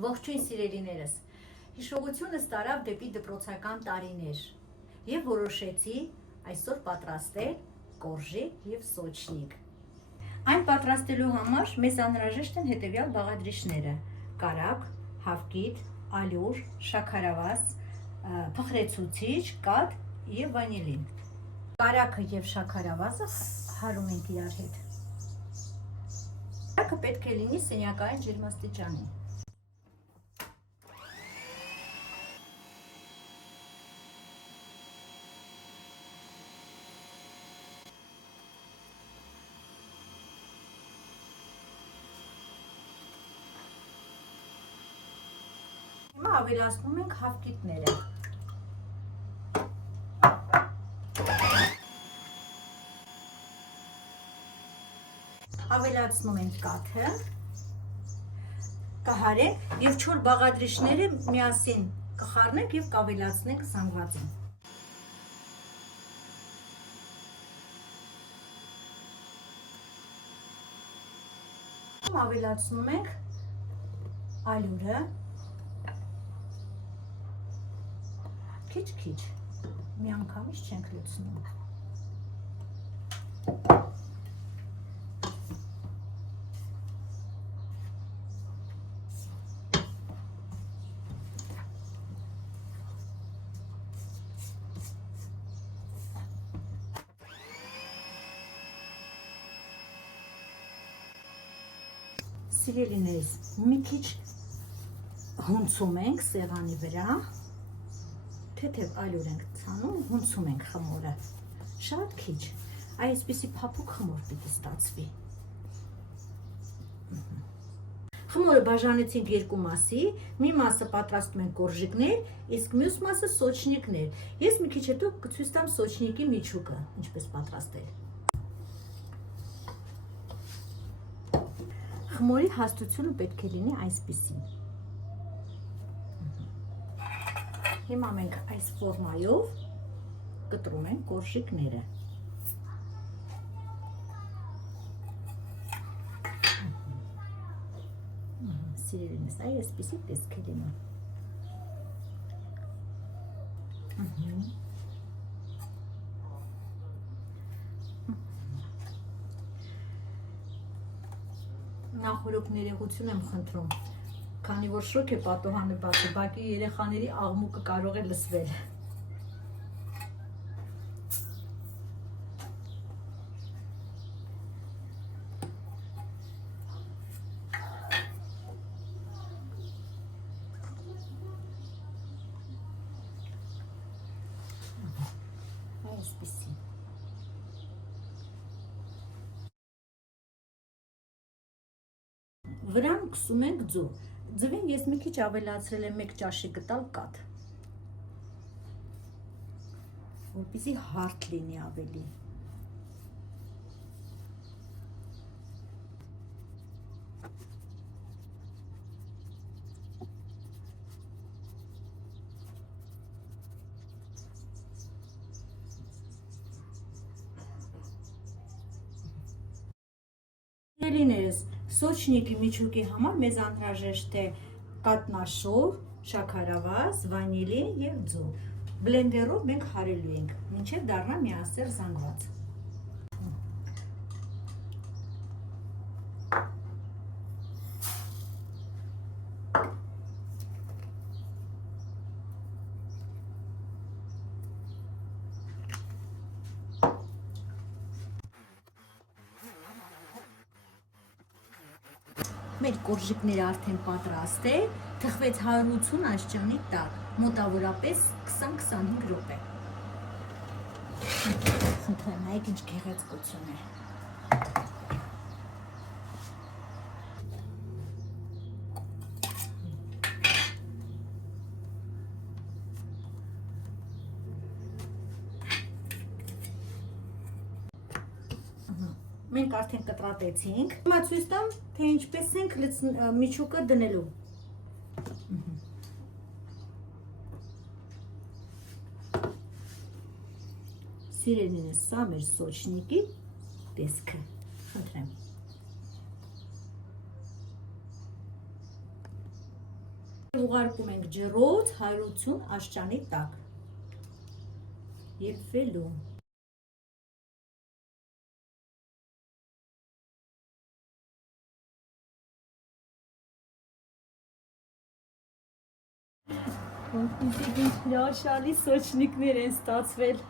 Ողջույն սիրելիներս, հիշողությունս տարավ դեպի դպրոցական տարիներ և որոշեցի այսօր պատրաստել կորժիկ և սոչնիկ։ Այն պատրաստելու համար մեզ անհրաժեշտ են հետևյալ բաղադրիչները՝ կարագ, հավկիթ, ալյուր, շաքարավազ, փխրեցուցիչ, կաթ և վանիլին։ Կարագը և շաքարավազը հարում ենք իրար հետ։ Կարագը պետք է լինի սենյակային ջերմաստիճանի։ Հիմա ավելացնում ենք հավկիթները։ Ավելացնում ենք կաթը, կհարենք և չոր բաղադրիչները միասին կխառնենք և կավելացնենք զանգվածին։ Ավելացնում ենք ալյուրը, քիչ-քիչ, միանգամից չենք լցնում։ Սիրելիներս, մի քիչ հունցում ենք սեղանի վրա, թեթև ալյուր ենք ցանում, հունցում ենք խմորը, շատ քիչ, այսպիսի փափուկ խմոր պիտի ստացվի։ Խմորը բաժանեցինք երկու մասի, մի մասը պատրաստում ենք կորժիկներ, իսկ մյուս մասը սոչնիկներ։ Ես մի քիչ հետո կցույց տամ սոչնիկի միջուկը, ինչպես պատրաստել։ Խմորի հաստությունը պետք է լինի այսպիսին։ Հիմա մենք այս ֆորմայով կտրում ենք կորժիկները։ Սիրելիներս, այսպիսի տեսք է լինում։ Նախորոք ներողություն եմ խնդրում, քանի որ շոգ է պատոհանը բացը, բակի երեխաների աղմուկը կարող է լսվել։ Այսպիսի։ Վրան կսում ենք ձու։ Ձվին ես մի քիչ ավելացրել եմ 1 ճաշի գտալ կաթ, որպեսզի հարթ լինի ավելի։ Սիրելիներս, սոչնիկի միջուկի համար մեզ անհրաժեշտ է կաթնաշոր, շաքարավազ, վանիլին և ձու։ Բլենդերով մենք հարելու ենք, մինչև դառնա միասեռ զանգված։ Մեր կորժիկները արդեն պատրաստ է, թխվեց 180 աստիճանի տակ, մոտավորապես 20-25 րոպե։ Խնդրեմ, նայեք ինչ գեղեցկություն է։ Մենք արդեն կտրատեցինք։ Հիմա ցույց տամ, թե ինչպես ենք միջուկը դնելու։ Սիրելիներս, սա մեր սոչնիկի տեսքը։ Խնդրեմ։ ուղարկում ենք ջրոտ 180 աստիճանի տակ։ Եփվելու։ Ոնց հրաշալի սոչնիկներ են ստացվել։